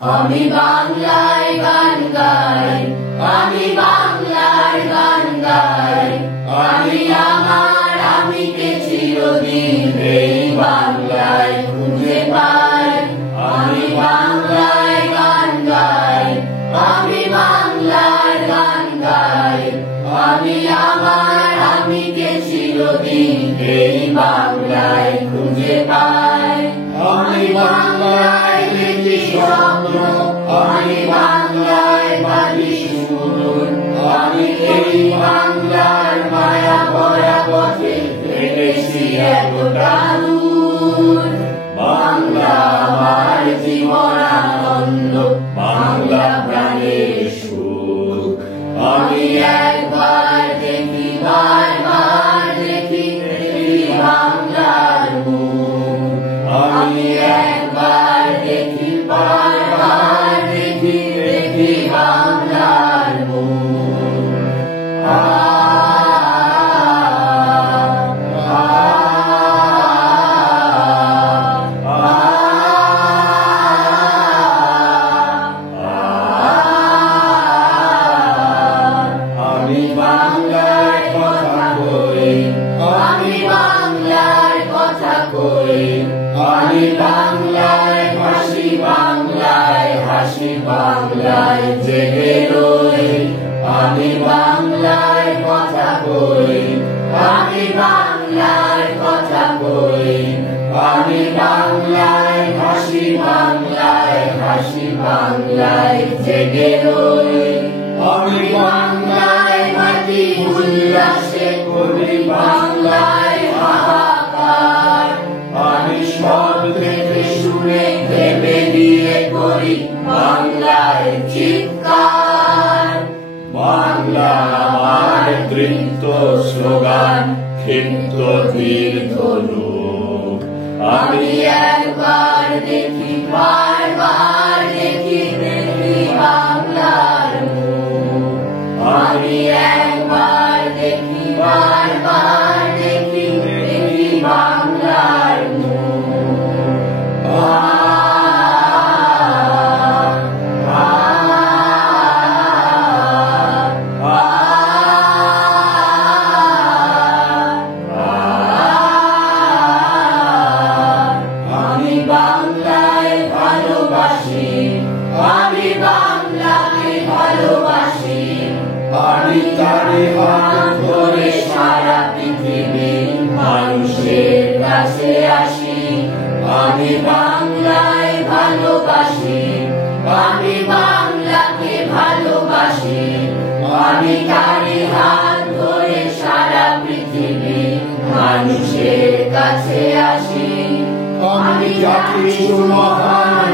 আমি বাংলায় গান গাই, আমি বাংলার গান গাই, আমি আমার আমিকে চিরদিন এই বাংলায় খুঁজে পাই। আমি বাংলায় গান গাই, আমি বাংলার গান গাই, আমি আমার আমিকে চিরদিন এই বাংলায় খুঁজে পাই। আমি বাংলায় দেখি স্বপ্ন, আমি বাংলায় বাঁধি সুর, আমি এই বাংলার মায়া ভরা পথে হেঁটেছি এতটা দূর। বাংলা আমার জীবন আনন্দ, বাংলা প্রাণের সুখ। আমি একবার দেখি, বারবার দেখি, দেখি বাংলার মুখ। আমি একবার দেখি, বারবার দেখি, দেখি বাংলার মুখ। আমি বাংলার কথা কই, আমি বাংলার কথা কই, আমি বাংলায় হাসি, বাংলায় হাসি, বাংলায় জেগে রই। আমি বাংলার কথা কই, আমি বাংলার কথা কই, আমি বাংলায় হাসি, বাংলায় হাসি, বাংলায় জেগে রই। আমি বাংলায় মাটি উল্লাসে করি, বাংলায় হাহাকার। আমি সব দেখে শুনে ভেবে নিয়ে করি বাংলায় চিৎকার। বাংলা আমার তৃপ্ত স্লোগান, ক্ষিপ্ত তীর ধনুক। আমি একবার দেখি, বারবার দেখি, দেখি বাংলার মুখ। আমি একবার দেখি, বারবার দেখি, দেখি বাংলার মুখ। আমি বাংলায় ভালোবাসি, আমি বাংলাকে ভালোবাসি, আমি তারে হাত ধরে সারা পৃথিবীর মানুষের কাছে আসি। আমি বাংলায় ভালোবাসি, আমি বাংলাকে ভালোবাসি, আমি তারে হাত ধরে সারা পৃথিবীর মানুষের কাছে আসি। আমি জাতির মহান